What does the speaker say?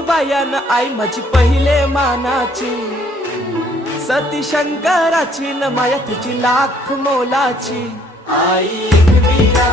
बायान आई माझी पहिले मानाची, सती शंकराची न माया तिची लाख मोलाची. आई एक वीरा